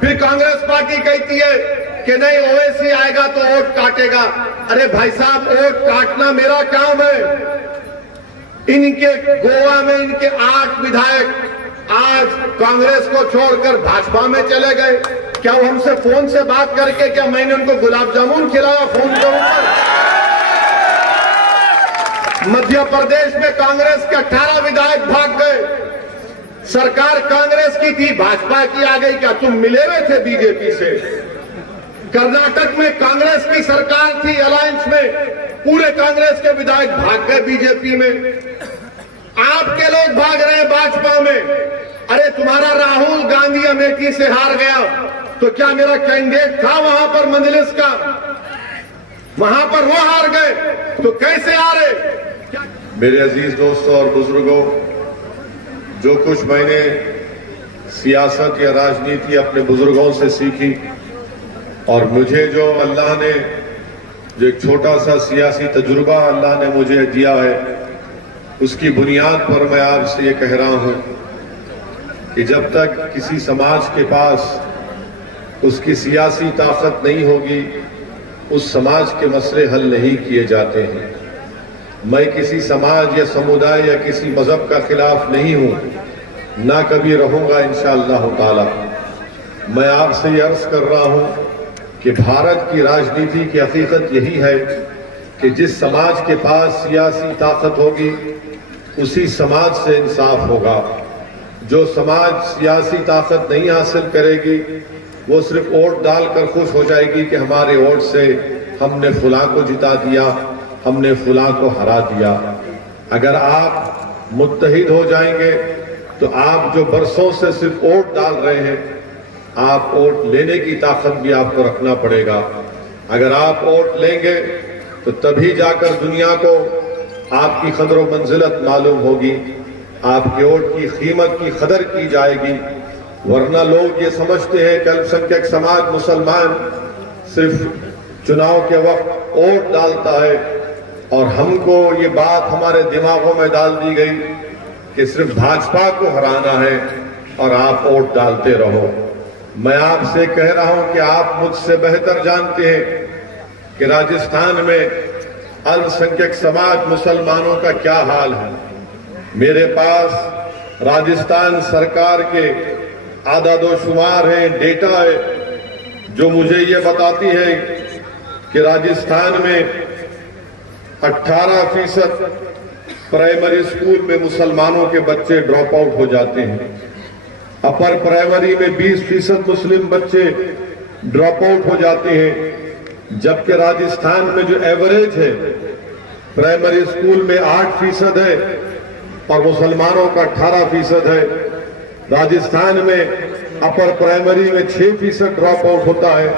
फिर कांग्रेस पार्टी कहती है कि नहीं ओवैसी आएगा तो वोट काटेगा। अरे भाई साहब, वोट काटना मेरा काम है। इनके गोवा में इनके 8 विधायक आज कांग्रेस को छोड़कर भाजपा में चले गए। क्या वो हमसे फोन से बात करके, क्या मैंने उनको गुलाब जामुन खिलाया फोन के ऊपर? मध्य प्रदेश में कांग्रेस के 18 विधायक भाग गए। सरकार कांग्रेस की थी, भाजपा की आ गई। क्या तुम मिले हुए थे बीजेपी से? कर्नाटक में कांग्रेस की सरकार थी अलायंस में, पूरे कांग्रेस के विधायक भाग गए बीजेपी में। आपके लोग भाग रहे हैं भाजपा में। अरे तुम्हारा राहुल गांधी अमेठी से हार गया, तो क्या मेरा कैंडिडेट था वहां पर मंजलिस का? वहां पर वो हार गए, तो कैसे हारे? मेरे अजीज दोस्तों और बुजुर्गों, जो कुछ मैंने सियासत या राजनीति अपने बुजुर्गों से सीखी, और मुझे जो अल्लाह ने, जो एक छोटा सा सियासी तजुर्बा अल्लाह ने मुझे दिया है, उसकी बुनियाद पर मैं आपसे ये कह रहा हूं कि जब तक किसी समाज के पास उसकी सियासी ताकत नहीं होगी, उस समाज के मसले हल नहीं किए जाते हैं। मैं किसी समाज या समुदाय या किसी मजहब का खिलाफ नहीं हूं, ना कभी रहूंगा इंशाअल्लाह ताला। मैं आपसे ये अर्ज कर रहा हूं कि भारत की राजनीति की हकीकत यही है कि जिस समाज के पास सियासी ताकत होगी, उसी समाज से इंसाफ होगा। जो समाज सियासी ताकत नहीं हासिल करेगी, वो सिर्फ वोट डालकर खुश हो जाएगी कि हमारे वोट से हमने फुला को जिता दिया, हमने फुला को हरा दिया। अगर आप मुत्तहिद हो जाएंगे, तो आप जो बरसों से सिर्फ वोट डाल रहे हैं, आप वोट लेने की ताकत भी आपको रखना पड़ेगा। अगर आप वोट लेंगे, तो तभी जाकर दुनिया को आपकी कदर व मंजिलत मालूम होगी, आपके वोट की कीमत की कदर की जाएगी। वरना लोग ये समझते हैं कि अल्पसंख्यक समाज मुसलमान सिर्फ चुनाव के वक्त वोट डालता है, और हमको ये बात हमारे दिमागों में डाल दी गई कि सिर्फ भाजपा को हराना है और आप वोट डालते रहो। मैं आपसे कह रहा हूं कि आप मुझसे बेहतर जानते हैं कि राजस्थान में अल्पसंख्यक समाज मुसलमानों का क्या हाल है। मेरे पास राजस्थान सरकार के आदादो शुमार है, डेटा है, जो मुझे ये बताती है कि राजस्थान में 18% प्राइमरी स्कूल में मुसलमानों के बच्चे ड्रॉप आउट हो जाते हैं। अपर प्राइमरी में 20% मुस्लिम बच्चे ड्रॉप आउट हो जाते हैं, जबकि राजस्थान में जो एवरेज है प्राइमरी स्कूल में 8% है और मुसलमानों का 18% है। राजस्थान में अपर प्राइमरी में 6% ड्रॉप आउट होता है,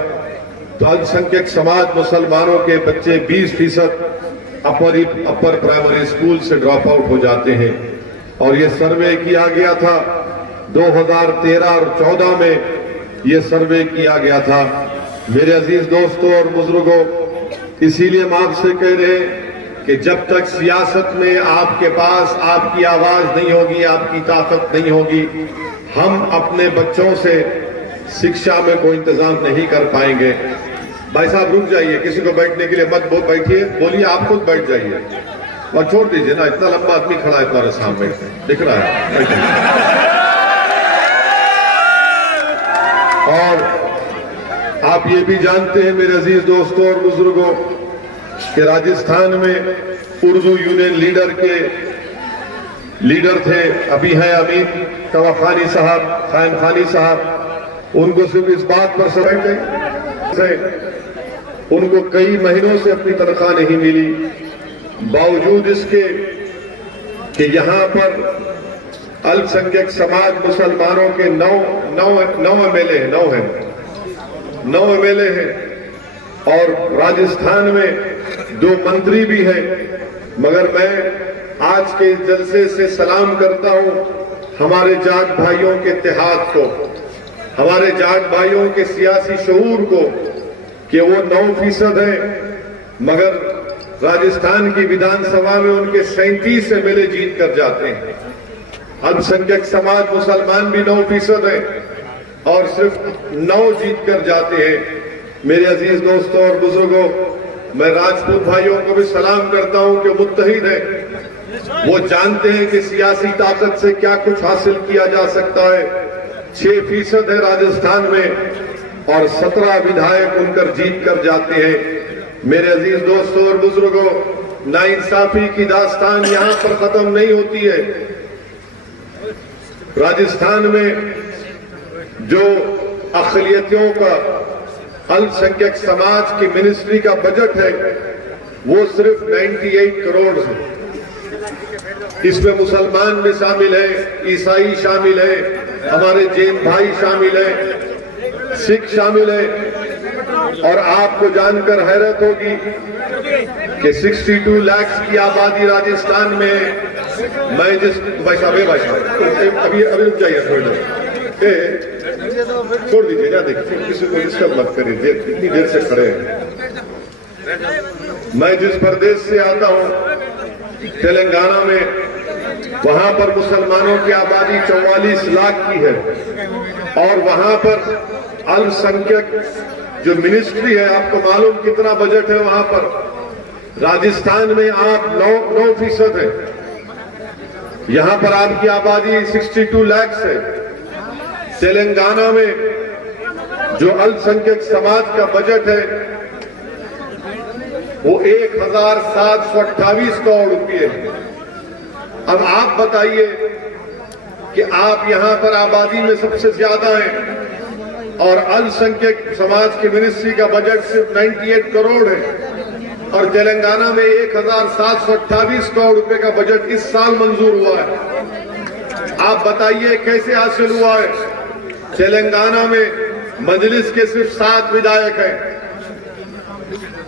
तो अल्पसंख्यक समाज मुसलमानों के बच्चे 20% अपर प्राइमरी स्कूल से ड्रॉप आउट हो जाते हैं। और ये सर्वे किया गया था 2013 और 14 में, ये सर्वे किया गया था। मेरे अजीज दोस्तों और बुजुर्गों, इसीलिए हम आपसे कह रहे हैं कि जब तक सियासत में आपके पास आपकी आवाज नहीं होगी, आपकी ताकत नहीं होगी, हम अपने बच्चों से शिक्षा में कोई इंतजाम नहीं कर पाएंगे। भाई साहब रुक जाइए, किसी को बैठने के लिए मत बैठिए, बोलिए आप खुद बैठ जाइए और छोड़ दीजिए ना, इतना लंबा आदमी खड़ा है तुम्हारे सामने, दिख रहा है। और आप ये भी जानते हैं मेरे अजीज दोस्तों और बुजुर्गों कि राजस्थान में उर्दू यूनियन लीडर के लीडर थे, अभी हैं अमीन तवाखानी साहब, खान खानी साहब। उनको सिर्फ इस बात पर समझ उनको कई महीनों से अपनी तनख्वाह नहीं मिली, बावजूद इसके कि यहां पर अल्पसंख्यक समाज मुसलमानों के 9 एमएलए हैं और राजस्थान में 2 मंत्री भी हैं। मगर मैं आज के इस जलसे से सलाम करता हूं हमारे जाट भाइयों के इत्तेहाद को, हमारे जाट भाइयों के सियासी शऊर को, कि वो 9% है, मगर राजस्थान की विधानसभा में उनके 37 एमएलए जीत कर जाते हैं। अल्पसंख्यक समाज मुसलमान भी 9% है, और सिर्फ 9 जीत कर जाते हैं। मेरे अजीज दोस्तों और बुजुर्गों, मैं राजपूत भाइयों को भी सलाम करता हूं कि मुत्तहिद है। वो जानते हैं कि सियासी ताकत से क्या कुछ हासिल किया जा सकता है। 6% है राजस्थान में और 17 विधायक उनकर जीत कर जाते हैं। मेरे अजीज दोस्तों और बुजुर्गों, नाइंसाफी की दास्तान यहां पर खत्म नहीं होती है। राजस्थान में जो अक़लियतों का, अल्पसंख्यक समाज की मिनिस्ट्री का बजट है वो सिर्फ 98 करोड़ है। इसमें मुसलमान भी शामिल है, ईसाई शामिल है, हमारे जैन भाई शामिल है, सिख शामिल है। और आपको जानकर हैरत होगी कि 62 लाख की आबादी राजस्थान में है। मैं जिस भाषा अभी रुक जाइए थोड़ी देर, छोड़ दीजिए ना, देखिए किसी को डिस्टर्ब मत करिए, इतनी देर से खड़े हैं। मैं जिस प्रदेश से आता हूं तेलंगाना में, वहां पर मुसलमानों की आबादी 44 लाख की है और वहां पर अल्पसंख्यक जो मिनिस्ट्री है, आपको मालूम कितना बजट है वहां पर। राजस्थान में आप 9% है, यहां पर आपकी आबादी 62 लाख है। तेलंगाना में जो अल्पसंख्यक समाज का बजट है वो 1728 करोड़ रुपये है। अब आप बताइए कि आप यहां पर आबादी में सबसे ज्यादा हैं और अल्पसंख्यक समाज की मिनिस्ट्री का बजट सिर्फ 98 करोड़ है और तेलंगाना में 1728 करोड़ रुपए का बजट इस साल मंजूर हुआ है। आप बताइए कैसे हासिल हुआ है। तेलंगाना में मजलिस के सिर्फ 7 विधायक हैं,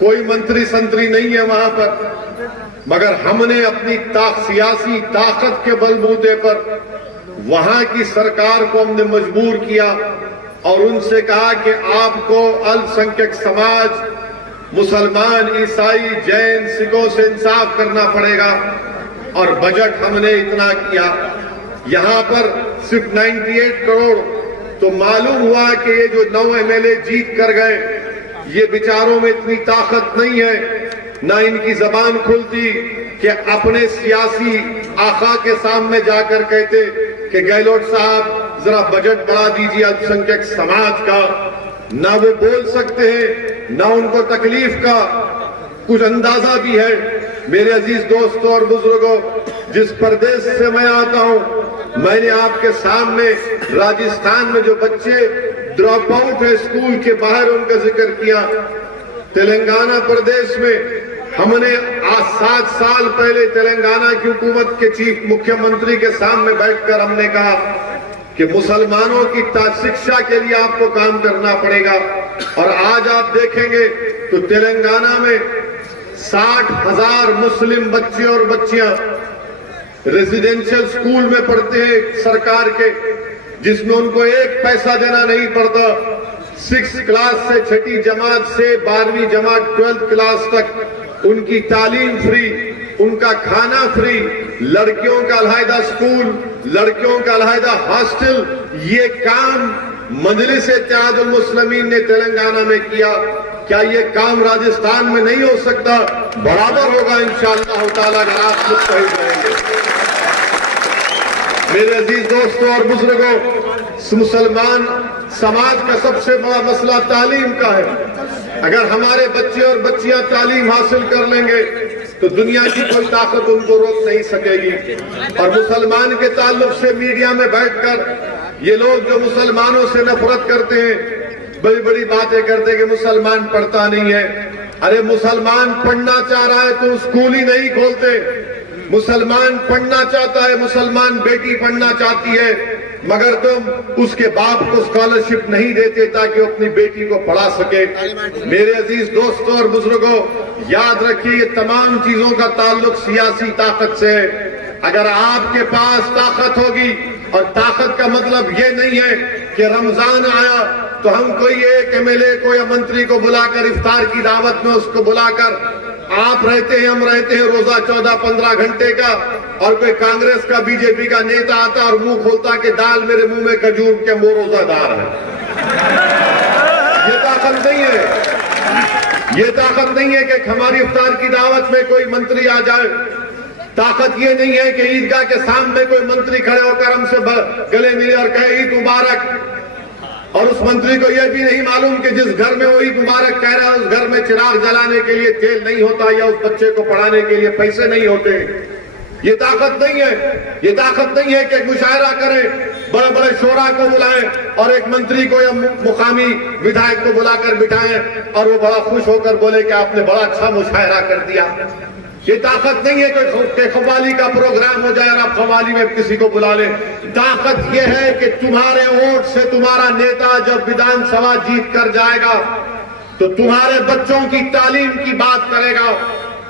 कोई मंत्री संतरी नहीं है वहां पर, मगर हमने अपनी सियासी ताकत के बलबूते पर वहां की सरकार को हमने मजबूर किया और उनसे कहा कि आपको अल्पसंख्यक समाज, मुसलमान, ईसाई, जैन, सिखों से इंसाफ करना पड़ेगा और बजट हमने इतना किया। यहां पर सिर्फ 98 करोड़। तो मालूम हुआ कि ये जो 9 एमएलए जीत कर गए, ये विचारों में इतनी ताकत नहीं है, ना इनकी जबान खुलती कि अपने सियासी आका के सामने जाकर कहते कि गहलोत साहब जरा बजट बढ़ा दीजिए अल्पसंख्यक समाज का। ना वो बोल सकते हैं, ना उनको तकलीफ का कुछ अंदाजा भी है। मेरे अजीज दोस्तों और बुजुर्गों, जिस प्रदेश से मैं आता हूं, मैंने आपके सामने राजस्थान में जो बच्चे ड्रॉप आउट है स्कूल के बाहर, उनका जिक्र किया। तेलंगाना प्रदेश में हमने आज 7 साल पहले तेलंगाना की हुकूमत के चीफ मुख्यमंत्री के सामने बैठकर हमने कहा कि मुसलमानों की शिक्षा के लिए आपको काम करना पड़ेगा। और आज आप देखेंगे तो तेलंगाना में 60,000 मुस्लिम बच्चे और बच्चियां रेजिडेंशियल स्कूल में पढ़ते हैं सरकार के, जिसमें उनको एक पैसा देना नहीं पड़ता। 6 क्लास से 6ठी जमात से 12वीं जमात 12th क्लास तक उनकी तालीम फ्री, उनका खाना फ्री, लड़कियों का अलहदा स्कूल, लड़कियों का अलहदा हॉस्टल। ये काम मजलिस इत्तेहादुल मुस्लिमीन ने तेलंगाना में किया। क्या ये काम राजस्थान में नहीं हो सकता? बराबर होगा इंशाअल्लाह ताला अगर आप मुत्तहिद रहेंगे। मेरे अजीज दोस्तों और बुजुर्गों, मुसलमान समाज का सबसे बड़ा मसला तालीम का है। अगर हमारे बच्चे और बच्चियां तालीम हासिल कर लेंगे तो दुनिया की कोई ताकत उनको रोक नहीं सकेगी। और मुसलमान के ताल्लुक से मीडिया में बैठकर ये लोग जो मुसलमानों से नफरत करते हैं, बड़ी बड़ी बातें करते हैं कि मुसलमान पढ़ता नहीं है। अरे मुसलमान पढ़ना चाह रहा है तो स्कूल ही नहीं खोलते। मुसलमान पढ़ना चाहता है, मुसलमान बेटी पढ़ना चाहती है, मगर तुम उसके बाप को स्कॉलरशिप नहीं देते ताकि वो अपनी बेटी को पढ़ा सके। मेरे अजीज दोस्तों और बुजुर्गों, याद रखिए ये तमाम चीजों का ताल्लुक सियासी ताकत से है। अगर आपके पास ताकत होगी, और ताकत का मतलब ये नहीं है कि रमजान आया तो हम कोई एक एमएलए को या मंत्री को बुलाकर इफ्तार की दावत में उसको बुलाकर आप रहते हैं, हम रहते हैं रोजा 14-15 घंटे का, और कोई कांग्रेस का बीजेपी का नेता आता और मुंह खोलता कि दाल मेरे मुंह में खजूर के वो रोजादार है। ये ताकत नहीं है, ये ताकत नहीं है कि हमारी इफ्तार की दावत में कोई मंत्री आ जाए। ताकत ये नहीं है कि ईदगाह के सामने कोई मंत्री खड़े होकर हमसे गले मिले और कहे ईद मुबारक, और उस मंत्री को यह भी नहीं मालूम कि जिस घर में वो ईद मुबारक कह रहा है उस घर में चिराग जलाने के लिए तेल नहीं होता या उस बच्चे को पढ़ाने के लिए पैसे नहीं होते। ये ताकत नहीं है। ये ताकत नहीं है कि एक मुशायरा करें, बड़े बड़े शोरा को बुलाएं और एक मंत्री को या मुकामी विधायक को बुलाकर बिठाएं और वो बड़ा खुश होकर बोले कि आपने बड़ा अच्छा मुशायरा कर दिया। ये ताकत नहीं है कि कव्वाली का प्रोग्राम हो जाए और आप कव्वाली में किसी को बुला ले। ताकत यह है कि तुम्हारे वोट से तुम्हारा नेता जब विधानसभा जीत कर जाएगा तो तुम्हारे बच्चों की तालीम की बात करेगा।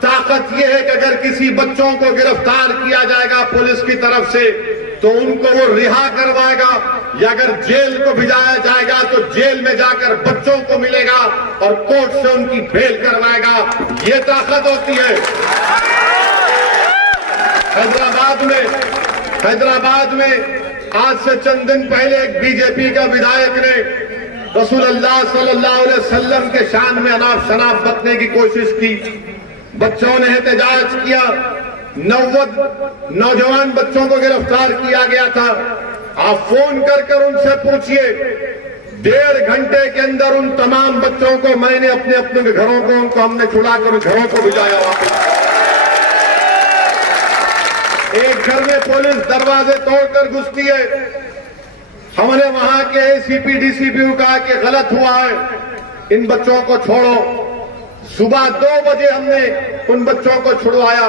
ताकत यह है कि अगर किसी बच्चों को गिरफ्तार किया जाएगा पुलिस की तरफ से तो उनको वो रिहा करवाएगा, या अगर जेल को भिजाया जाएगा तो जेल में जाकर बच्चों को मिलेगा और कोर्ट से उनकी बेल करवाएगा। ये ताकत होती है। हैदराबाद में आज से चंद दिन पहले एक बीजेपी का विधायक ने रसूलुल्लाह सल्लल्लाहु अलैहि वसल्लम के शान में अनाप शनाप बकने की कोशिश की। बच्चों ने एहतजाज किया, 90 नौजवान बच्चों को गिरफ्तार किया गया था। आप फोन कर उनसे पूछिए, 1.5 घंटे के अंदर उन तमाम बच्चों को मैंने अपने अपने घरों को उनको हमने छुड़ाकर घरों को भिजाया वापस। एक घर में पुलिस दरवाजे तोड़कर घुसती है। हमने वहां के एसीपी डीसीपी को कहा कि गलत हुआ है, इन बच्चों को छोड़ो। सुबह 2 बजे हमने उन बच्चों को छुड़वाया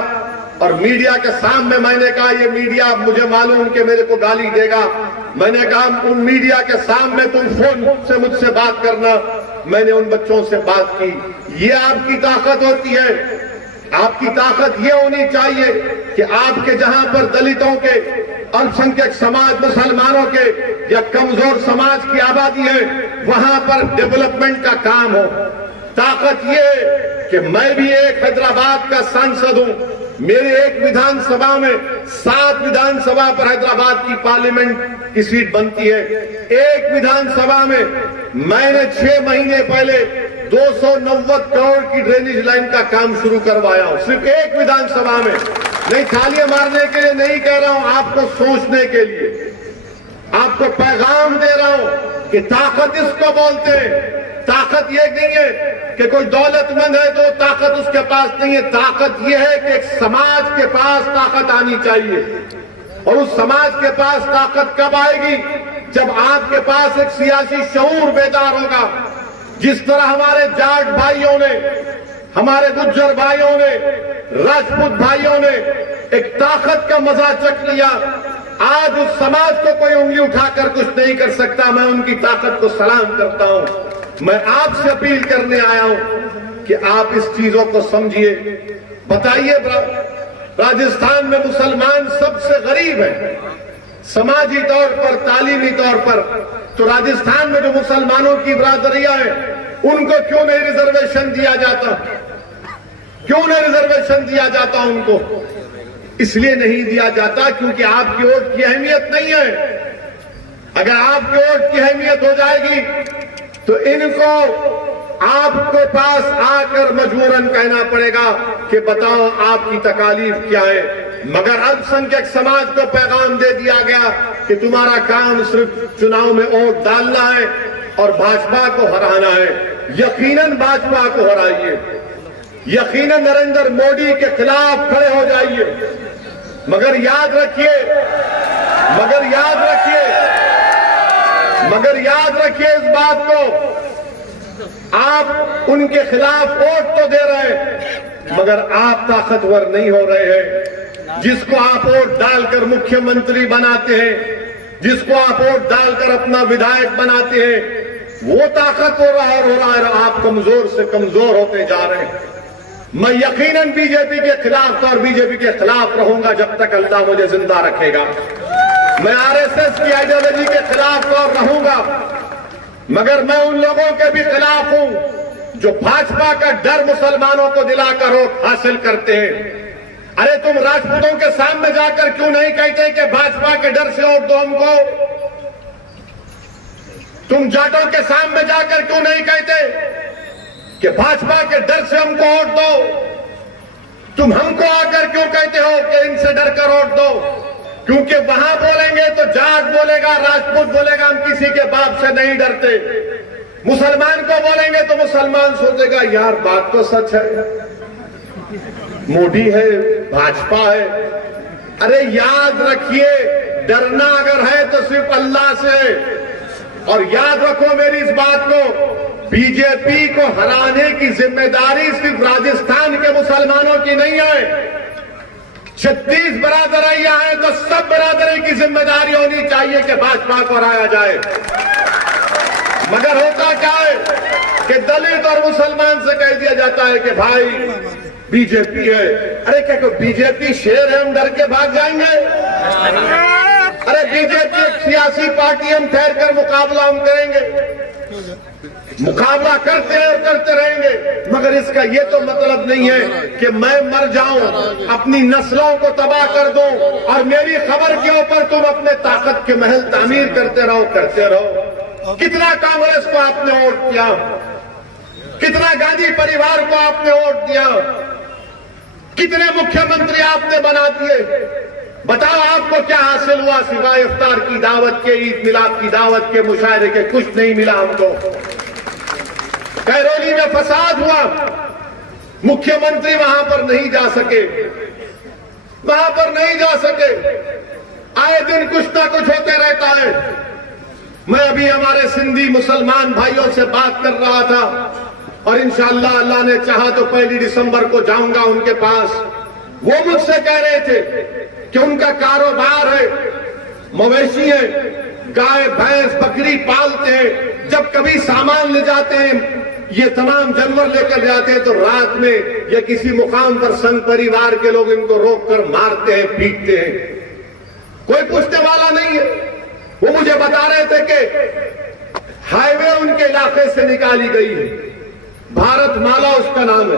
और मीडिया के सामने मैंने कहा, ये मीडिया मुझे मालूम कि मेरे को गाली देगा, मैंने कहा उन मीडिया के सामने तुम फोन से मुझसे बात करना। मैंने उन बच्चों से बात की। ये आपकी ताकत होती है। आपकी ताकत ये होनी चाहिए कि आपके जहां पर दलितों के, अल्पसंख्यक समाज, मुसलमानों के या कमजोर समाज की आबादी है वहां पर डेवलपमेंट का काम हो। ताकत ये कि मैं भी एक हैदराबाद का सांसद हूं। मेरी एक विधानसभा में 7 विधानसभा पर हैदराबाद की पार्लियामेंट की सीट बनती है। एक विधानसभा में मैंने 6 महीने पहले 290 करोड़ की ड्रेनेज लाइन का काम शुरू करवाया हूं, सिर्फ एक विधानसभा में। नहीं तालियां मारने के लिए नहीं कह रहा हूं, आपको सोचने के लिए, आपको पैगाम दे रहा हूं कि ताकत इसको बोलते हैं। ताकत ये नहीं है कि कोई दौलतमंद है तो ताकत उसके पास नहीं है। ताकत ये है कि एक समाज के पास ताकत आनी चाहिए, और उस समाज के पास ताकत कब आएगी? जब आपके पास एक सियासी शऊर बेदार होगा। जिस तरह हमारे जाट भाइयों ने, हमारे गुज्जर भाइयों ने, राजपूत भाइयों ने एक ताकत का मजा चख लिया, आज उस समाज को कोई उंगली उठाकर कुछ नहीं कर सकता। मैं उनकी ताकत को सलाम करता हूं। मैं आपसे अपील करने आया हूं कि आप इस चीजों को समझिए। बताइए, राजस्थान में मुसलमान सबसे गरीब है समाजी तौर पर, तालीमी तौर पर। तो राजस्थान में जो मुसलमानों की बरादरियां हैं उनको क्यों नहीं रिजर्वेशन दिया जाता? क्यों नहीं रिजर्वेशन दिया जाता उनको? इसलिए नहीं दिया जाता क्योंकि आपकी वोट की अहमियत नहीं है। अगर आपकी वोट की अहमियत हो जाएगी तो इनको आपके पास आकर मजबूरन कहना पड़ेगा कि बताओ आपकी तकालीफ क्या है। मगर अल्पसंख्यक समाज को पैगाम दे दिया गया कि तुम्हारा काम सिर्फ चुनाव में वोट डालना है और भाजपा को हराना है। यकीनन भाजपा को हराइए, यकीनन नरेंद्र मोदी के खिलाफ खड़े हो जाइए, मगर याद रखिए, मगर याद रखिए इस बात को, आप उनके खिलाफ वोट तो दे रहे हैं मगर आप ताकतवर नहीं हो रहे हैं। जिसको आप वोट डालकर मुख्यमंत्री बनाते हैं, जिसको आप वोट डालकर अपना विधायक बनाते हैं, वो ताकतवर हो रहा है, आप कमजोर से कमजोर होते जा रहे हैं। मैं यकीनन बीजेपी के खिलाफ और बीजेपी के खिलाफ रहूंगा जब तक अल्लाह मुझे जिंदा रखेगा। मैं आरएसएस की आइडियोलॉजी के खिलाफ और रहूंगा, मगर मैं उन लोगों के भी खिलाफ हूं जो भाजपा का डर मुसलमानों को दिलाकर वोट हासिल करते हैं। अरे तुम राजपूतों के सामने जाकर क्यों नहीं कहते कि भाजपा के डर से वोट दो हमको? तुम जाटों के सामने जाकर क्यों नहीं कहते कि भाजपा के डर से हमको वोट दो? तुम हमको आकर क्यों कहते हो कि इनसे डर कर वोट दो? क्योंकि वहां बोलेंगे तो जाट बोलेगा, राजपूत बोलेगा हम किसी के बाप से नहीं डरते। मुसलमान को बोलेंगे तो मुसलमान सोचेगा यार बात तो सच है, मोदी है, भाजपा है। अरे याद रखिए, डरना अगर है तो सिर्फ अल्लाह से। और याद रखो मेरी इस बात को, बीजेपी को हराने की जिम्मेदारी सिर्फ राजस्थान के मुसलमानों की नहीं है। 36 बरादरियां हैं तो सब बरादरी की जिम्मेदारी होनी चाहिए कि भाजपा को हराया जाए। मगर होता क्या है कि दलित और मुसलमान से कह दिया जाता है कि भाई बीजेपी है। अरे क्या कोई बीजेपी शेर है हम डर के भाग जाएंगे? अरे बीजेपी एक सियासी पार्टी, हम ठहर कर मुकाबला हम करेंगे, मुकाबला करते हैं और करते रहेंगे। मगर इसका ये तो मतलब नहीं है कि मैं मर जाऊं, अपनी नस्लों को तबाह कर दूं और मेरी खबर के ऊपर तुम अपने ताकत के महल तामीर करते रहो। कितना कांग्रेस को आपने वोट दिया, कितना गांधी परिवार को आपने वोट दिया, कितने मुख्यमंत्री आपने बना दिए? बताओ आपको क्या हासिल हुआ सिवाय इफ्तार की दावत के, ईद मिलाद की दावत के, मुशायरे के? कुछ नहीं मिला हमको। कैरोली में फसाद हुआ, मुख्यमंत्री वहां पर नहीं जा सके, वहां पर नहीं जा सके। आए दिन कुछ ना कुछ होते रहता है। मैं अभी हमारे सिंधी मुसलमान भाइयों से बात कर रहा था और इंशाअल्लाह अल्लाह ने चाहा तो 1 दिसंबर को जाऊंगा उनके पास। वो मुझसे कह रहे थे कि उनका कारोबार है, मवेशी है, गाय भैंस बकरी पालते हैं। जब कभी सामान ले जाते हैं, ये तमाम जानवर लेकर जाते हैं, तो रात में या किसी मुकाम पर संघ परिवार के लोग इनको रोककर मारते हैं, पीटते हैं। कोई पूछने वाला नहीं है। वो मुझे बता रहे थे कि हाईवे उनके इलाके से निकाली गई है, भारतमाला उसका नाम है,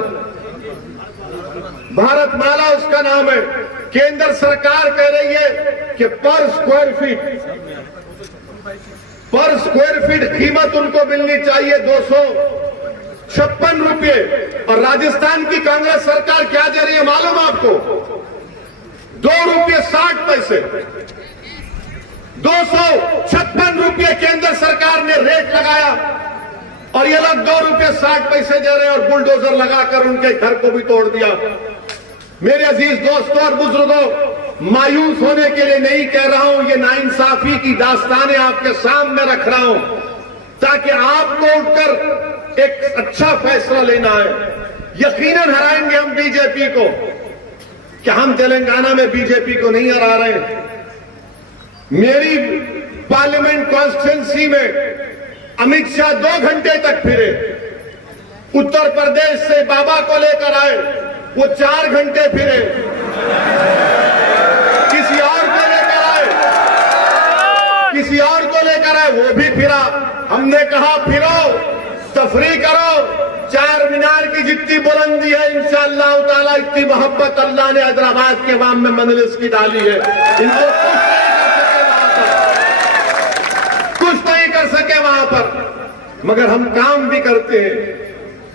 भारतमाला उसका नाम है। केंद्र सरकार कह रही है कि पर स्क्वायर फीट कीमत उनको मिलनी चाहिए 256 रुपये। और राजस्थान की कांग्रेस सरकार क्या दे रही है मालूम आपको? 2.60 रुपये। 256 रुपये केंद्र सरकार ने रेट लगाया और ये लोग 2.60 दे रहे हैं और बुलडोजर लगाकर उनके घर को भी तोड़ दिया। मेरे अजीज दोस्तों और बुजुर्गों, मायूस होने के लिए नहीं कह रहा हूं, ये नाइंसाफी की दास्तानें आपके सामने रख रहा हूं ताकि आपको उठकर एक अच्छा फैसला लेना है। यकीनन हराएंगे हम बीजेपी को। क्या हम तेलंगाना में बीजेपी को नहीं हरा रहे? मेरी पार्लियामेंट कॉन्स्टिट्यूंसी में अमित शाह 2 घंटे तक फिरे। उत्तर प्रदेश से बाबा को लेकर आए, वो 4 घंटे फिरे। किसी और को लेकर आए, किसी और को लेकर आए, वो भी फिरा। हमने कहा फिरो, तफरी करो। 4 मीनार की जितनी बुलंदी है इंशाअल्लाह ताला इतनी मोहब्बत अल्लाह ने हैदराबाद के वाम में मंजलिस की डाली है। इनको कुछ नहीं कर सके वहां पर, मगर हम काम भी करते हैं।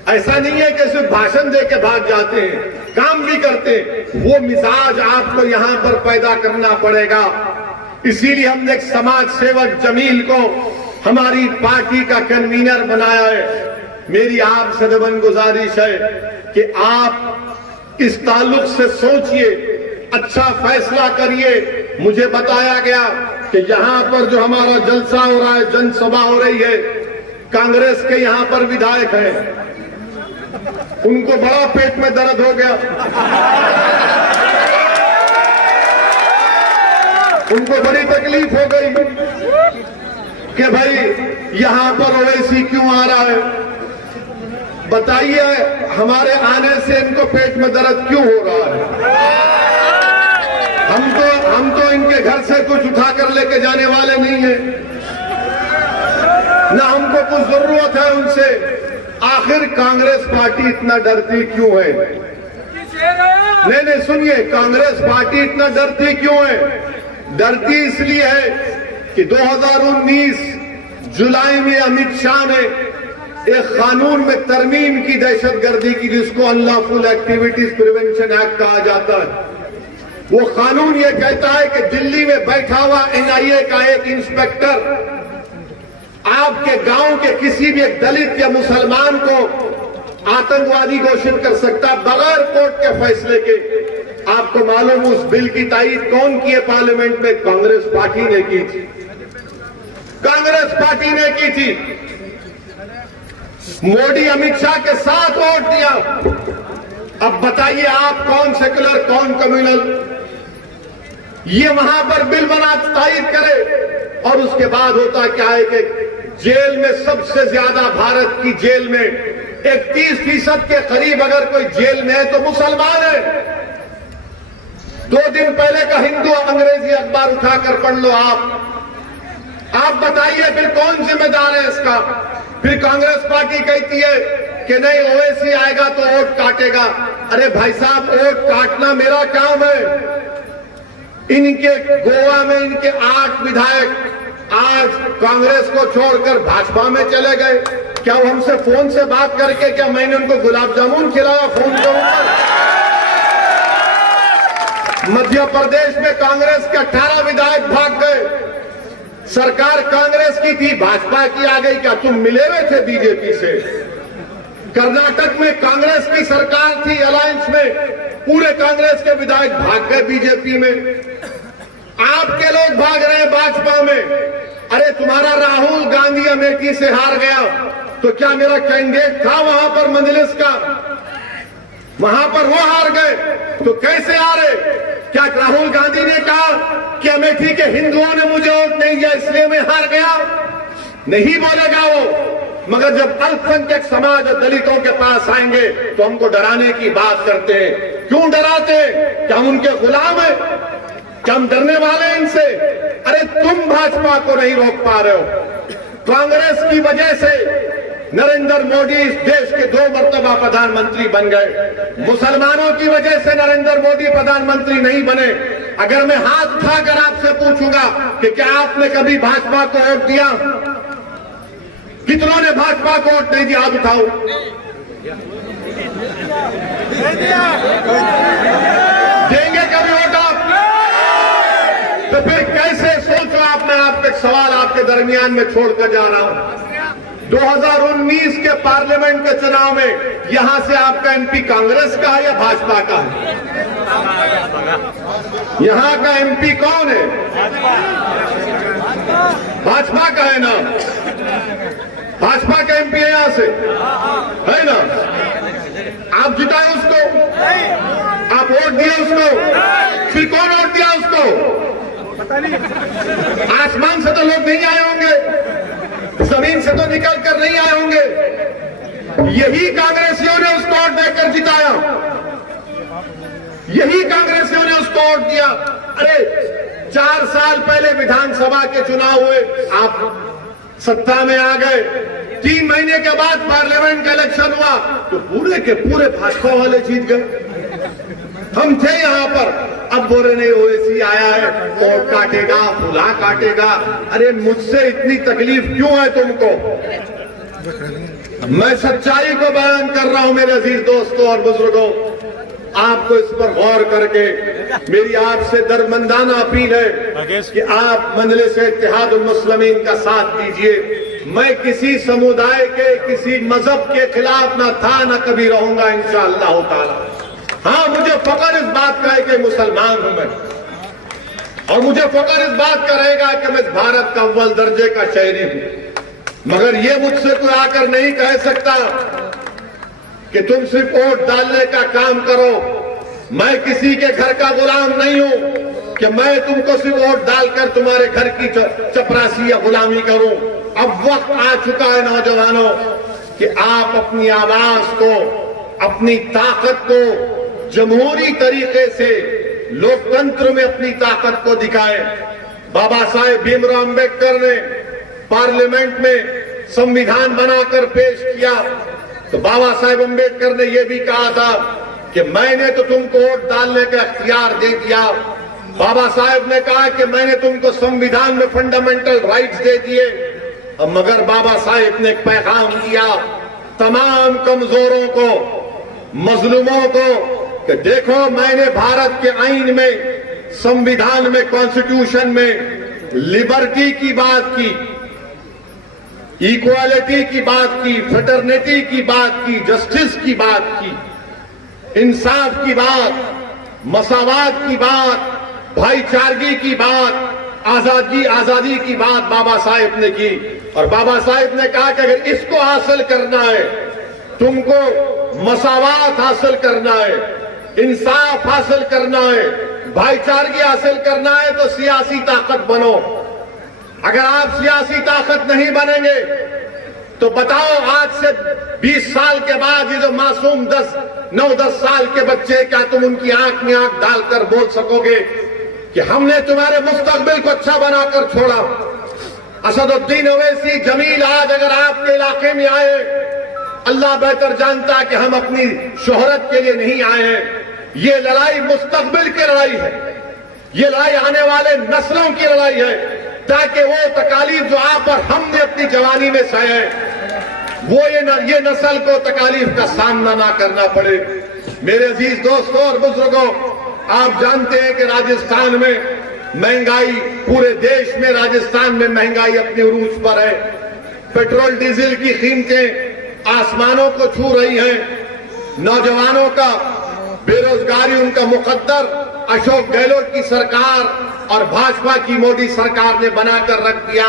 ऐसा नहीं है कि सिर्फ भाषण दे के भाग जाते हैं, काम भी करते हैं। वो मिजाज आपको यहां पर पैदा करना पड़ेगा। इसीलिए हमने एक समाज सेवक जमील को हमारी पार्टी का कन्वीनर बनाया है। मेरी आपसे दबन गुजारिश है कि आप इस ताल्लुक से सोचिए, अच्छा फैसला करिए। मुझे बताया गया कि यहां पर जो हमारा जलसा हो रहा है, जनसभा हो रही है, कांग्रेस के यहां पर विधायक हैं, उनको बड़ा पेट में दर्द हो गया, उनको बड़ी तकलीफ हो गई कि भाई यहां पर ओवैसी क्यों आ रहा है। बताइए हमारे आने से इनको पेट में दर्द क्यों हो रहा है? हम तो इनके घर से कुछ उठाकर लेके जाने वाले नहीं है, ना हमको कुछ जरूरत है उनसे। आखिर कांग्रेस पार्टी इतना डरती क्यों है? नहीं सुनिए, कांग्रेस पार्टी इतना डरती क्यों है? डरती इसलिए है कि 2019 जुलाई में अमित शाह ने एक कानून में तरमीम की दहशतगर्दी की, जिसको अनलॉफुल एक्टिविटीज प्रिवेंशन एक्ट कहा जाता है। वो कानून ये कहता है कि दिल्ली में बैठा हुआ एनआईए का एक इंस्पेक्टर आपके गांव के किसी भी एक दलित या मुसलमान को आतंकवादी घोषित कर सकता बगैर कोर्ट के फैसले के। आपको मालूम उस बिल की तारीफ कौन की है पार्लियामेंट में? कांग्रेस पार्टी ने की थी। कांग्रेस पार्टी ने की थी। मोदी अमित शाह के साथ वोट दिया। अब बताइए आप कौन सेक्युलर कौन कम्युनल ये वहां पर बिल बना तारीफ करे, और उसके बाद होता क्या है कि जेल में सबसे ज्यादा भारत की जेल में 31% के करीब अगर कोई जेल में है तो मुसलमान है। 2 दिन पहले का हिंदू अंग्रेजी अखबार उठाकर पढ़ लो आप बताइए फिर कौन जिम्मेदार है इसका? फिर कांग्रेस पार्टी कहती है कि नहीं ओवैसी आएगा तो वोट काटेगा। अरे भाई साहब, वोट काटना मेरा काम है। इनके गोवा में इनके 8 विधायक आज कांग्रेस को छोड़कर भाजपा में चले गए। क्या वो हमसे फोन से बात करके, क्या मैंने उनको गुलाब जामुन खिलाया फोन के ऊपर? मध्य प्रदेश में कांग्रेस के 18 विधायक भाग गए। सरकार कांग्रेस की थी, भाजपा की आ गई। क्या तुम मिले हुए थे बीजेपी से? कर्नाटक में कांग्रेस की सरकार थी अलायंस में, पूरे कांग्रेस के विधायक भाग गए बीजेपी में। आपके लोग भाग रहे हैं भाजपा में। अरे तुम्हारा राहुल गांधी अमेठी से हार गया तो क्या मेरा कैंडिडेट था वहां पर मंजलिस का? वहां पर वो हार गए तो कैसे हारे? क्या राहुल गांधी ने कहा कि अमेठी के हिंदुओं ने मुझे वोट नहीं दिया इसलिए मैं हार गया? नहीं बोलेगा वो। मगर जब अल्पसंख्यक समाज और दलितों के पास आएंगे तो हमको डराने की बात करते हैं। क्यों डराते हैं? क्या हम उनके गुलाम हैं? क्या हम डरने वाले हैं इनसे? अरे तुम भाजपा को नहीं रोक पा रहे हो। कांग्रेस की वजह से नरेंद्र मोदी इस देश के 2 मर्तबा प्रधानमंत्री बन गए। मुसलमानों की वजह से नरेंद्र मोदी प्रधानमंत्री नहीं बने। अगर मैं हाथ उठाकर आपसे पूछूंगा कि क्या आपने कभी भाजपा को वोट दिया? कितनों ने भाजपा को वोट नहीं दिया? हाथ उठाओ। देंगे कभी वोट आप? तो फिर कैसे? सोचो आप। मैं आपको एक सवाल आपके दरमियान में छोड़कर जा रहा हूं। 2019 के पार्लियामेंट के चुनाव में यहां से आपका एमपी कांग्रेस का है या भाजपा का है? यहां का एमपी कौन है? भाजपा का है ना? भाजपा का एमपी है यहां से, है ना? आप जिताए उसको, आप वोट दिया उसको, फिर कौन वोट दिया उसको? आसमान से तो लोग नहीं आए होंगे, जमीन से तो निकल कर नहीं आए होंगे। यही कांग्रेसियों ने उसको वोट देकर जिताया, यही कांग्रेसियों ने उसको वोट दिया। अरे 4 साल पहले विधानसभा के चुनाव हुए, आप सत्ता में आ गए। 3 महीने के बाद पार्लियामेंट का इलेक्शन हुआ तो पूरे के पूरे भाजपा वाले जीत गए। हम थे यहां पर, अब बोल रहे नहीं ओवैसी आया है वोट काटेगा, फुला काटेगा। अरे मुझसे इतनी तकलीफ क्यों है तुमको? मैं सच्चाई को बयान कर रहा हूं मेरे अजीज दोस्तों और बुजुर्गों। आपको इस पर गौर करके मेरी आपसे दरमंदाना अपील है कि आप मजलिस इत्तेहादुल मुस्लिमीन का साथ दीजिए। मैं किसी समुदाय के, किसी मजहब के खिलाफ ना था ना कभी रहूंगा इंशाअल्लाह ताला। हाँ, मुझे फख्र इस बात का है कि मुसलमान हूं मैं, और मुझे फख्र इस बात का रहेगा कि मैं भारत का अव्वल दर्जे का शहरी हूं। मगर ये मुझसे कोई आकर नहीं कह सकता कि तुम सिर्फ वोट डालने का काम करो। मैं किसी के घर का गुलाम नहीं हूं कि मैं तुमको सिर्फ वोट डालकर तुम्हारे घर की चपरासी या गुलामी करूं। अब वक्त आ चुका है नौजवानों कि आप अपनी आवाज को, अपनी ताकत को जमहूरी तरीके से लोकतंत्र में अपनी ताकत को दिखाएं। बाबा साहेब भीमराव अम्बेडकर ने पार्लियामेंट में संविधान बनाकर पेश किया। तो बाबा साहेब अम्बेडकर ने यह भी कहा था कि मैंने तो तुमको वोट डालने का इख्तियार दे दिया। बाबा साहेब ने कहा कि मैंने तुमको संविधान में फंडामेंटल राइट्स दे दिए, मगर बाबा साहेब ने एक पैगाम दिया तमाम कमजोरों को, मजलूमों को कि देखो मैंने भारत के आईन में, संविधान में, कॉन्स्टिट्यूशन में लिबर्टी की बात की, इक्वालिटी की बात की, फ्रेटर्निटी की बात की, जस्टिस की बात की, इंसाफ की बात, मसावात की बात, भाईचारगी की बात, आजादी की बात बाबा साहेब ने की। और बाबा साहेब ने कहा कि अगर इसको हासिल करना है, तुमको मसावात हासिल करना है, इंसाफ हासिल करना है, भाईचारगी हासिल करना है, तो सियासी ताकत बनो। अगर आप सियासी ताकत नहीं बनेंगे तो बताओ आज से 20 साल के बाद ये जो मासूम 9-10 साल के बच्चे, क्या तुम उनकी आंख में आंख डालकर बोल सकोगे कि हमने तुम्हारे मुस्तकबिल को अच्छा बनाकर छोड़ा? असदुद्दीन ओवैसी, जमील आज अगर आपके इलाके में आए, अल्लाह बेहतर जानता है कि हम अपनी शोहरत के लिए नहीं आए हैं। ये लड़ाई मुस्तकबिल की लड़ाई है, ये लड़ाई आने वाले नस्लों की लड़ाई है, ताकि वो तकालीफ जो आप और हमने अपनी जवानी में सहे, वो ये नस्ल को तकालीफ का सामना ना करना पड़े। मेरे अजीज दोस्तों और बुजुर्गों, आप जानते हैं कि राजस्थान में महंगाई, पूरे देश में राजस्थान में महंगाई अपनी उरूज पर है। पेट्रोल डीजल की कीमतें आसमानों को छू रही हैं। नौजवानों का बेरोजगारी उनका मुकद्दर अशोक गहलोत की सरकार और भाजपा की मोदी सरकार ने बनाकर रख दिया।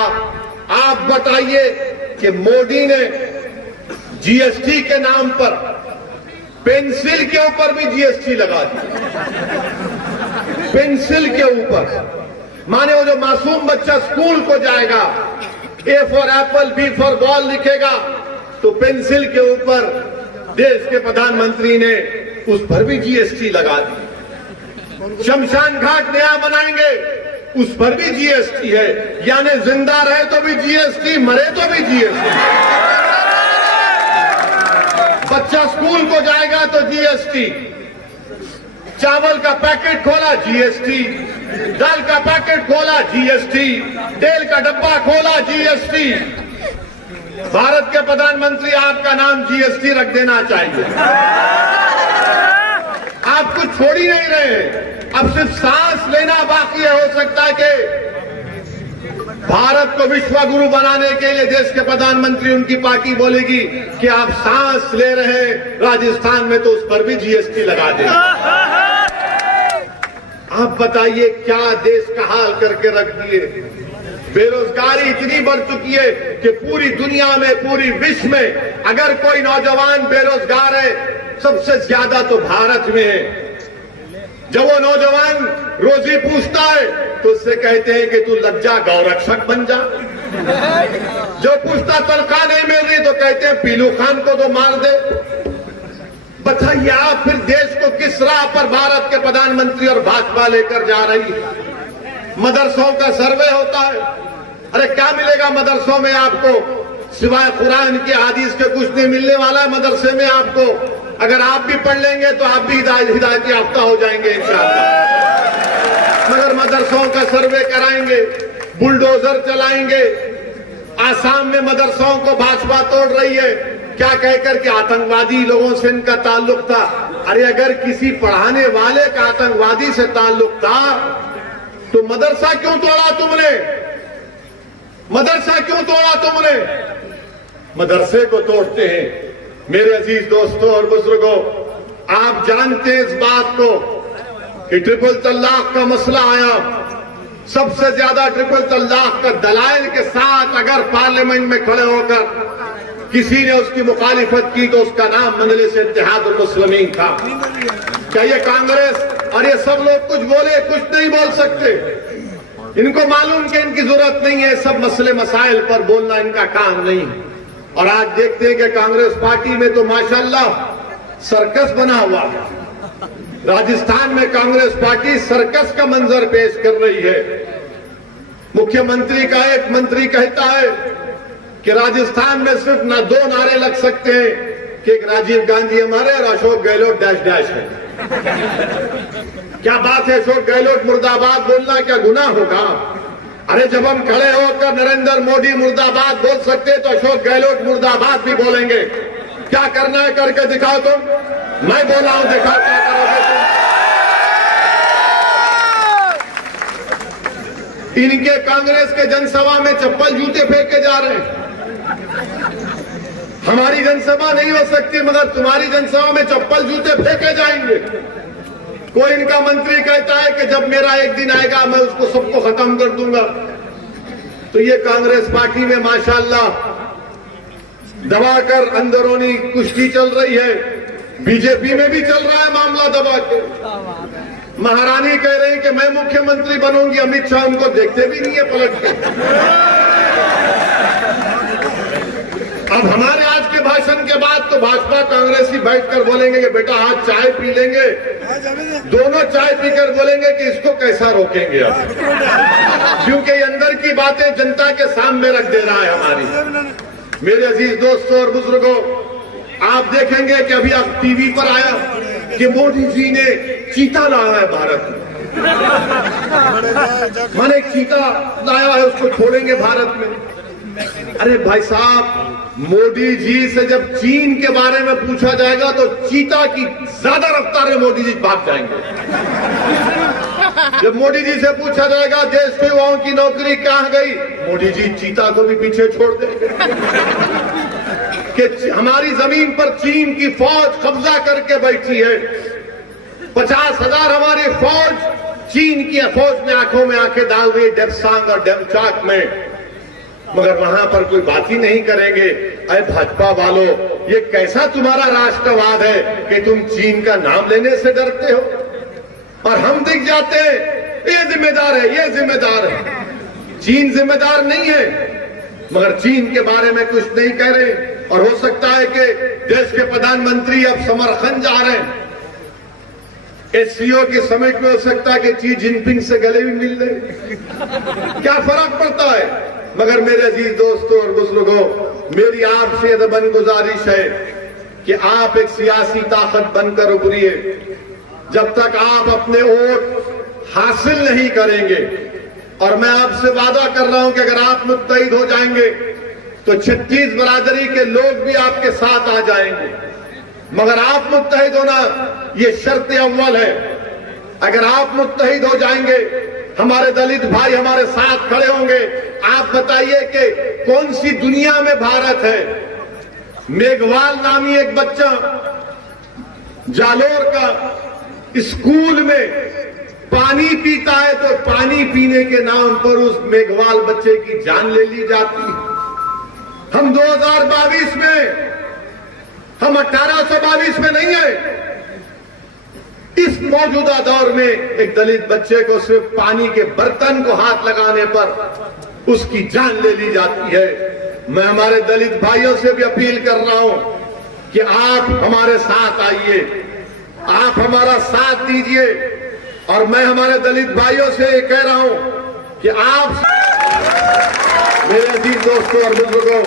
आप बताइए कि मोदी ने जीएसटी के नाम पर पेंसिल के ऊपर भी जीएसटी लगा दी। पेंसिल के ऊपर, माने वो जो मासूम बच्चा स्कूल को जाएगा, A for apple, B for ball लिखेगा, तो पेंसिल के ऊपर देश के प्रधानमंत्री ने उस पर भी जीएसटी लगा दी। शमशान घाट नया बनाएंगे, उस पर भी जीएसटी है। यानी जिंदा रहे तो भी जीएसटी, मरे तो भी जीएसटी। बच्चा स्कूल को जाएगा तो जीएसटी, चावल का पैकेट खोला जीएसटी, दाल का पैकेट खोला जीएसटी, तेल का डब्बा खोला जीएसटी। भारत के प्रधानमंत्री आपका नाम जीएसटी रख देना चाहिए। आप कुछ छोड़ ही नहीं रहे, अब सिर्फ सांस लेना बाकी है। हो सकता है कि भारत को विश्व गुरु बनाने के लिए देश के प्रधानमंत्री, उनकी पार्टी बोलेगी कि आप सांस ले रहे हैं राजस्थान में, तो उस पर भी जीएसटी लगा दें। आप बताइए क्या देश का हाल करके रख दिए। बेरोजगारी इतनी बढ़ चुकी है कि पूरी दुनिया में, पूरी विश्व में अगर कोई नौजवान बेरोजगार है, सबसे ज्यादा तो भारत में है। जब वो नौजवान रोजी पूछता है तो उससे कहते हैं कि तू लज्जा गौरक्षक बन जा। जो पूछता तनख्वाह नहीं मिल रही तो कहते हैं पीलू खान को तो मार दे। बताइए आप फिर देश को किस राह पर भारत के प्रधानमंत्री और भाजपा लेकर जा रही है। मदरसों का सर्वे होता है, अरे क्या मिलेगा मदरसों में आपको, सिवाय कुरान के, हदीस के कुछ नहीं मिलने वाला है मदरसे में आपको। अगर आप भी पढ़ लेंगे तो आप भी हिदायत याफ्ता हो जाएंगे इंशाअल्लाह। मगर मदरसों का सर्वे कराएंगे, बुलडोजर चलाएंगे। आसाम में मदरसों को भाजपा तोड़ रही है, क्या कहकर के आतंकवादी लोगों से इनका ताल्लुक था। अरे अगर किसी पढ़ाने वाले का आतंकवादी से ताल्लुक था तो मदरसा क्यों तोड़ा तुमने? मदरसा क्यों तोड़ा तुमने? मदरसे को तोड़ते हैं। मेरे अजीज दोस्तों और बुजुर्गों, आप जानते हैं इस बात को कि ट्रिपल तलाक का मसला आया, सबसे ज्यादा ट्रिपल तलाक का दलाइल के साथ अगर पार्लियामेंट में खड़े होकर किसी ने उसकी मुखालिफत की तो उसका नाम मजलिस इत्तेहादुल मुस्लिमीन था। क्या ये कांग्रेस और ये सब लोग कुछ बोले? कुछ नहीं बोल सकते। इनको मालूम कि इनकी जरूरत नहीं है, सब मसले मसाइल पर बोलना इनका काम नहीं है। और आज देखते हैं कि कांग्रेस पार्टी में तो माशाल्लाह सर्कस बना हुआ है। राजस्थान में कांग्रेस पार्टी सर्कस का मंजर पेश कर रही है। मुख्यमंत्री का एक मंत्री कहता है कि राजस्थान में सिर्फ ना 2 नारे लग सकते हैं, कि एक राजीव गांधी हमारे और अशोक गहलोत डैश डैश है। क्या बात है, अशोक गहलोत मुर्दाबाद बोलना क्या गुनाह होगा? अरे जब हम खड़े होकर नरेंद्र मोदी मुर्दाबाद बोल सकते तो अशोक गहलोत मुर्दाबाद भी बोलेंगे। क्या करना है करके दिखाओ तुम। मैं बोला हूं, दिखाओ क्या करोगे तुम। इनके कांग्रेस के जनसभा में चप्पल जूते फेंके जा रहे हैं। हमारी जनसभा नहीं हो सकती मगर तुम्हारी जनसभा में चप्पल जूते फेंके जाएंगे। कोई इनका मंत्री कहता है कि जब मेरा एक दिन आएगा मैं उसको सबको खत्म कर दूंगा। तो ये कांग्रेस पार्टी में माशाल्लाह दबाकर अंदरूनी कुश्ती चल रही है। बीजेपी में भी चल रहा है मामला दबा के। महारानी कह रही कि मैं मुख्यमंत्री बनूंगी, अमित शाह उनको देखते भी नहीं है पलट के। अब हमारे आज के भाषण के बाद तो भाजपा कांग्रेसी बैठकर बोलेंगे कि बेटा आज चाय पी लेंगे, दोनों चाय पीकर बोलेंगे कि इसको कैसा रोकेंगे अब, क्योंकि अंदर की बातें जनता के सामने रख दे रहा है हमारी। मेरे अजीज दोस्तों और बुजुर्गों, आप देखेंगे कि अभी आप टीवी पर आया कि मोदी जी ने चीता लाया है भारत में। माने चीता लाया है, उसको छोड़ेंगे भारत में। अरे भाई साहब, मोदी जी से जब चीन के बारे में पूछा जाएगा तो चीता की ज्यादा रफ्तार में मोदी जी भाग जाएंगे। जब मोदी जी से पूछा जाएगा देश के युवाओं की नौकरी कहां गई, मोदी जी चीता को भी पीछे छोड़ देंगे। कि हमारी जमीन पर चीन की फौज कब्जा करके बैठी है। 50,000 हमारी फौज चीन की फौज में आंखों में आंखें डाल रही है डेप्सांग और डेमचाक में, मगर वहां पर कोई बात ही नहीं करेंगे। अरे भाजपा वालों, ये कैसा तुम्हारा राष्ट्रवाद है कि तुम चीन का नाम लेने से डरते हो और हम दिख जाते हैं ये जिम्मेदार है, ये जिम्मेदार है। चीन जिम्मेदार नहीं है, मगर चीन के बारे में कुछ नहीं कह रहे। और हो सकता है कि देश के प्रधानमंत्री अब समरखंड जा रहे हैं। एससीओ के समय में हो सकता है कि शी जिनपिंग से गले भी मिल रहे। क्या फर्क पड़ता है? मगर मेरे अजीज दोस्तों और बुजुर्गों, मेरी आपसे अदबन गुजारिश है कि आप एक सियासी ताकत बनकर उभरिए। जब तक आप अपने वोट हासिल नहीं करेंगे, और मैं आपसे वादा कर रहा हूं कि अगर आप मुत्तहिद हो जाएंगे तो 36 बरादरी के लोग भी आपके साथ आ जाएंगे। मगर आप मुत्तहिद होना ये शर्त अव्वल है। अगर आप मुत्तहिद हो जाएंगे, हमारे दलित भाई हमारे साथ खड़े होंगे। आप बताइए कि कौन सी दुनिया में भारत है? मेघवाल नामी एक बच्चा जालोर का स्कूल में पानी पीता है तो पानी पीने के नाम पर उस मेघवाल बच्चे की जान ले ली जाती है। हम 2022 में, हम 1822 में नहीं है। इस मौजूदा दौर में एक दलित बच्चे को सिर्फ पानी के बर्तन को हाथ लगाने पर उसकी जान ले ली जाती है। मैं हमारे दलित भाइयों से भी अपील कर रहा हूं कि आप हमारे साथ आइए, आप हमारा साथ दीजिए। और मैं हमारे दलित भाइयों से कह रहा हूं कि आप, मेरे अजीज दोस्तों और बुजुर्गों,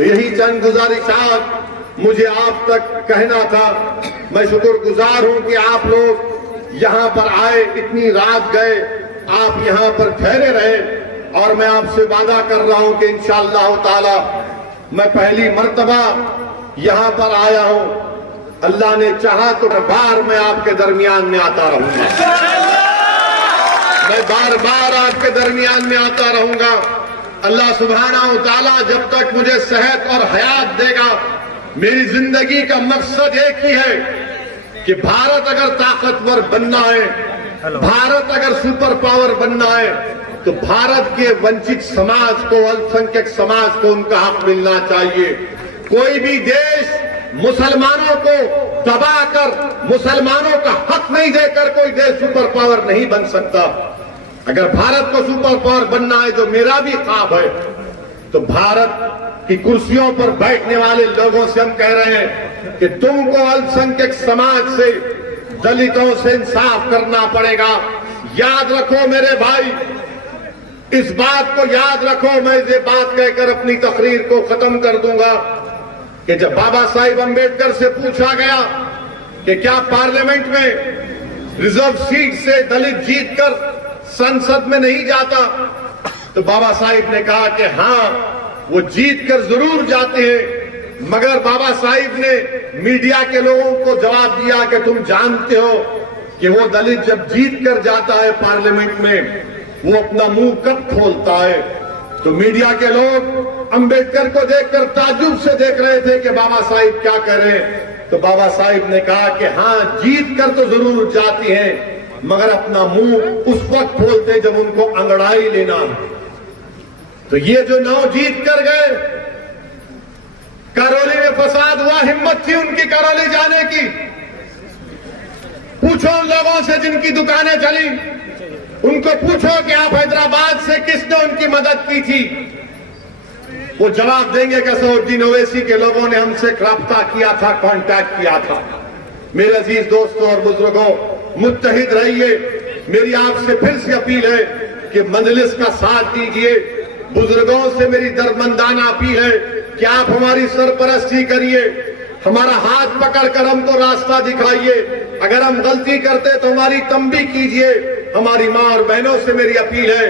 यही चंद गुजारिशात मुझे आप तक कहना था। मैं शुक्रगुजार हूं कि आप लोग यहां पर आए, इतनी रात गए, आप यहां पर ठहरे रहे। और मैं आपसे वादा कर रहा हूं कि इंशाअल्लाह ताला मैं पहली मर्तबा यहां पर आया हूं। अल्लाह ने चाहा तो बार मैं आपके दरमियान में आता रहूंगा। मैं बार बार आपके दरमियान में आता रहूंगा। अल्लाह सुब्हानहू व तआला जब तक मुझे सेहत और हयात देगा, मेरी जिंदगी का मकसद एक ही है कि भारत अगर ताकतवर बनना है, भारत अगर सुपर पावर बनना है, तो भारत के वंचित समाज को, अल्पसंख्यक समाज को उनका हक मिलना चाहिए। कोई भी देश मुसलमानों को दबाकर, मुसलमानों का हक नहीं देकर कोई देश सुपर पावर नहीं बन सकता। अगर भारत को सुपर पावर बनना है, जो मेरा भी ख्वाब है, तो भारत की कुर्सियों पर बैठने वाले लोगों से हम कह रहे हैं कि तुमको अल्पसंख्यक समाज से, दलितों से इंसाफ करना पड़ेगा। याद रखो मेरे भाई, इस बात को याद रखो। मैं ये बात कहकर अपनी तकरीर को खत्म कर दूंगा कि जब बाबा साहिब अंबेडकर से पूछा गया कि क्या पार्लियामेंट में रिजर्व सीट से दलित जीतकर संसद में नहीं जाता, तो बाबा साहिब ने कहा कि हां, वो जीतकर जरूर जाते हैं, मगर बाबा साहिब ने मीडिया के लोगों को जवाब दिया कि तुम जानते हो कि वो दलित जब जीतकर जाता है पार्लियामेंट में, वो अपना मुंह कब खोलता है। तो मीडिया के लोग अंबेडकर को देखकर ताज्जुब से देख रहे थे कि बाबा साहिब क्या कर रहे हैं। तो बाबा साहिब ने कहा कि हां, जीत कर तो जरूर जाती हैं, मगर अपना मुंह उस वक्त खोलते जब उनको अंगड़ाई लेना है। तो ये जो 9 जीत कर गए, करौली में फसाद हुआ, हिम्मत थी उनकी करौली जाने की। पूछो उन लोगों से जिनकी दुकानें चली, उनको पूछो कि आप हैदराबाद से किसने उनकी मदद की थी। वो जवाब देंगे कि असदुद्दीन ओवैसी के लोगों ने हमसे रब्ता किया था, कांटेक्ट किया था। मेरे अजीज दोस्तों और बुजुर्गों, मुत्तहिद रहिए। मेरी आपसे फिर से अपील है कि मजलिस का साथ दीजिए। बुजुर्गों से मेरी दरमंदाना अपील है कि आप हमारी सरपरस्ती करिए, हमारा हाथ पकड़कर हमको रास्ता दिखाइए। अगर हम गलती करते तो हमारी तंबीह कीजिए। हमारी मां और बहनों से मेरी अपील है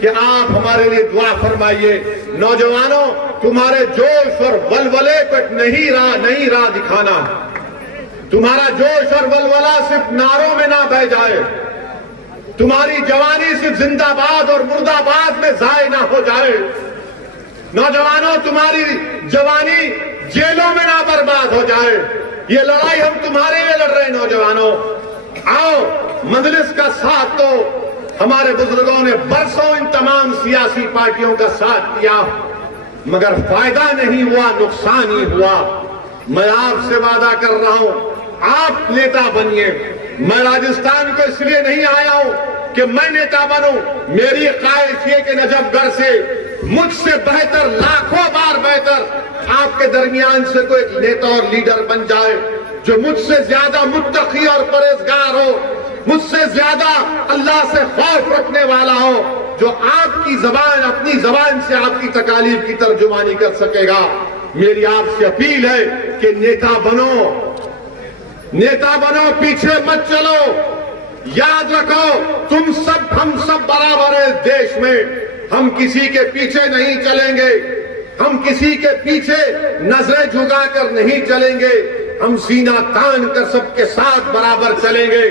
कि आप हमारे लिए दुआ फरमाइए। नौजवानों, तुम्हारे जोश और वलवले को नहीं राह दिखाना है। तुम्हारा जोश और वलवला सिर्फ नारों में ना बह जाए, तुम्हारी जवानी सिर्फ जिंदाबाद और मुर्दाबाद में जाए ना हो जाए। नौजवानों, तुम्हारी जवानी जेलों में ना बर्बाद हो जाए। ये लड़ाई हम तुम्हारे लिए लड़ रहे हैं। नौजवानों, आओ, मजलिस का साथ दो। हमारे बुजुर्गों ने बरसों इन तमाम सियासी पार्टियों का साथ दिया, मगर फायदा नहीं हुआ, नुकसान ही हुआ। मैं आपसे वादा कर रहा हूं, आप नेता बनिए। मैं राजस्थान को इसलिए नहीं आया हूं कि मैं नेता बनूं। मेरी ख्वाहिश ये कि नजफगढ़ से मुझसे बेहतर, लाखों बार बेहतर आपके दरमियान से कोई एक नेता और लीडर बन जाए जो मुझसे ज्यादा मुत्तकी और परहेजगार हो, मुझसे ज्यादा अल्लाह से खौफ रखने वाला हो, जो आपकी जबान, अपनी जबान से आपकी तकालीफ की तर्जुमानी कर सकेगा। मेरी आपसे अपील है कि नेता बनो, नेता बनो, पीछे मत चलो। याद रखो, तुम सब, हम सब बराबर है इस देश में। हम किसी के पीछे नहीं चलेंगे, हम किसी के पीछे नजरें झुकाकर नहीं चलेंगे। हम सीना तान कर सबके साथ बराबर चलेंगे।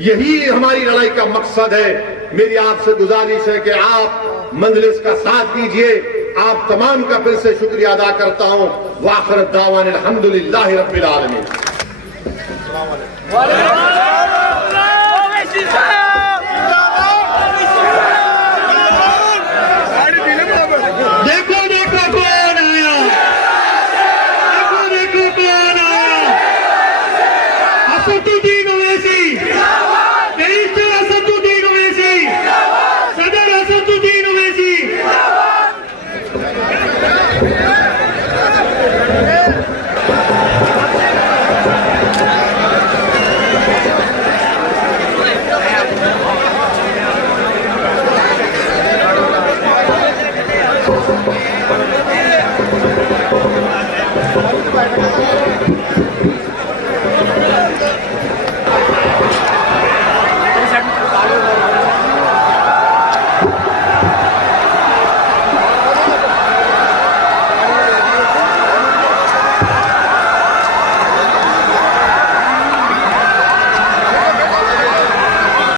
यही हमारी लड़ाई का मकसद है। मेरी आपसे गुजारिश है कि आप मजलिस का साथ दीजिए। आप तमाम का फिर से शुक्रिया अदा करता हूं। वाखिर दावान अल्हम्दुलिल्लाहि रब्बिल आलमीन। देखो देखो कौन आया, देखो देखो कौन आया। असदुद्दीन ओवैसी, बैरिस्टर असदुद्दीन ओवैसी, सदर असदुद्दीन ओवैसी।